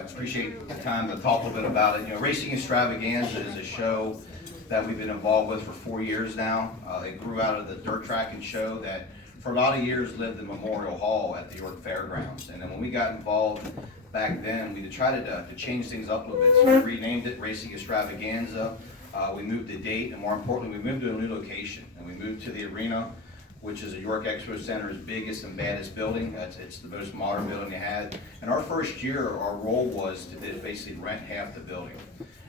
appreciate the time to talk a little bit about it. Racing Extravaganza is a show that we've been involved with for 4 years now. It grew out of the dirt tracking show that for a lot of years lived in Memorial Hall at the York Fairgrounds. And then when we got involved back then, we tried to change things up a little bit. So we renamed it Racing Extravaganza. We moved the date, and more importantly, we moved to a new location. And we moved to the arena, which is the York Expo Center's biggest and baddest building. It's the most modern building they had. And our first year, our role was to basically rent half the building.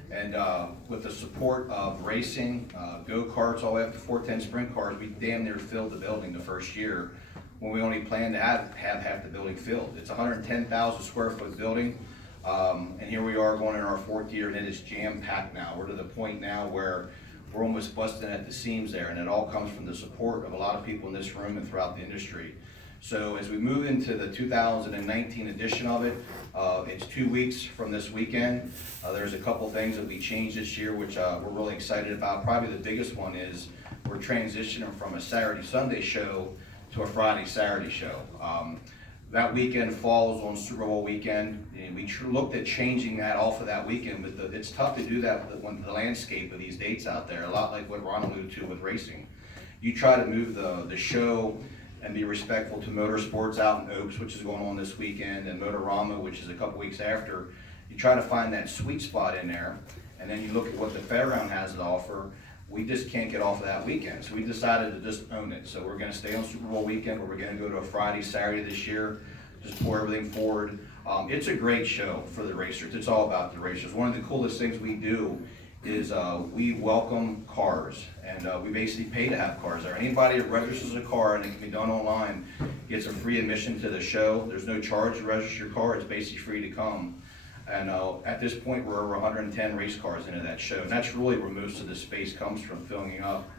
And with the support of racing, go-karts, all the way up to 410 sprint cars, we damn near filled the building the first year when we only planned to have half the building filled. It's a 110,000 square foot building. And here we are going in our 4th year, and it is jam-packed now. We're to the point now where we're almost busting at the seams there, and it all comes from the support of a lot of people in this room and throughout the industry. So as we move into the 2019 edition of it, it's 2 weeks from this weekend. There's a couple things that we changed this year, which we're really excited about. Probably the biggest one is we're transitioning from a Saturday-Sunday show to a Friday-Saturday show. That weekend falls on Super Bowl weekend, and we looked at changing that off of that weekend, but it's tough to do that when the landscape of these dates out there, a lot like what Ron alluded to with racing. You try to move the show and be respectful to motorsports out in Oaks, which is going on this weekend, and Motorama, which is a couple weeks after. You try to find that sweet spot in there, and then you look at what the fairground has to offer. We just can't get off of that weekend, so we decided to just own it. So we're going to stay on Super Bowl weekend, but we're going to go to a Friday, Saturday this year, just pour everything forward. It's a great show for the racers. It's all about the racers. One of the coolest things we do is we welcome cars, and we basically pay to have cars there. Anybody that registers a car, and it can be done online, gets a free admission to the show. There's no charge to register your car. It's basically free to come. And at this point, we're over 110 race cars into that show. And that's really where most of the space comes from, filling up.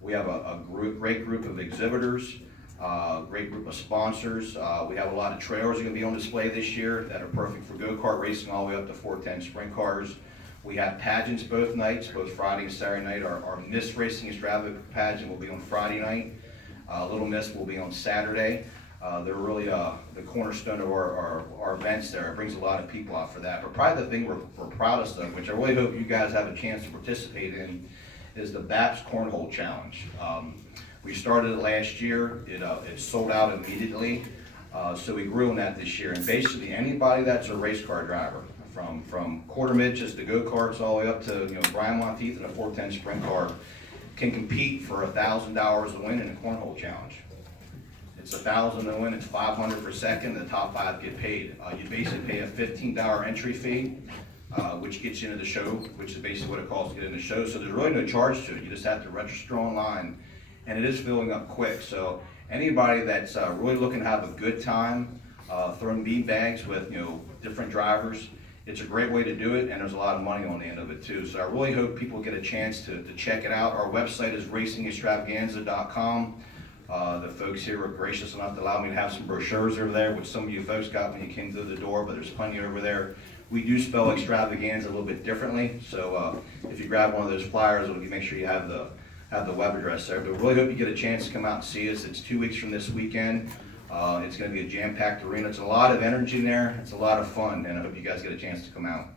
We have a great group of exhibitors, great group of sponsors. We have a lot of trailers that are going to be on display this year that are perfect for go-kart racing all the way up to 410 sprint cars. We have pageants both nights, both Friday and Saturday night. Our Miss Racing Extravaganza pageant will be on Friday night. Little Miss will be on Saturday. They're really the cornerstone of our events there. It brings a lot of people out for that. But probably the thing we're proudest of, which I really hope you guys have a chance to participate in, is the BAPS Cornhole Challenge. We started it last year. It sold out immediately. So we grew on that this year. And basically anybody that's a race car driver, from quarter midgets to go-karts all the way up to Brian Monteith in a 410 sprint car, can compete for $1,000 to win in a cornhole challenge. It's $1,000 to win, it's $500 per second, the top 5 get paid. You basically pay a $15 entry fee, which gets you into the show, which is basically what it costs to get in the show. So there's really no charge to it. You just have to register online, and it is filling up quick. So anybody that's really looking to have a good time, throwing bean bags with different drivers, it's a great way to do it, and there's a lot of money on the end of it too. So I really hope people get a chance to check it out. Our website is racingextravaganza.com. The folks here were gracious enough to allow me to have some brochures over there, which some of you folks got when you came through the door, but there's plenty over there. We do spell extravaganza a little bit differently, so if you grab one of those flyers, it'll make sure you have the web address there. But really hope you get a chance to come out and see us. It's 2 weeks from this weekend. It's going to be a jam-packed arena. It's a lot of energy in there. It's a lot of fun, and I hope you guys get a chance to come out.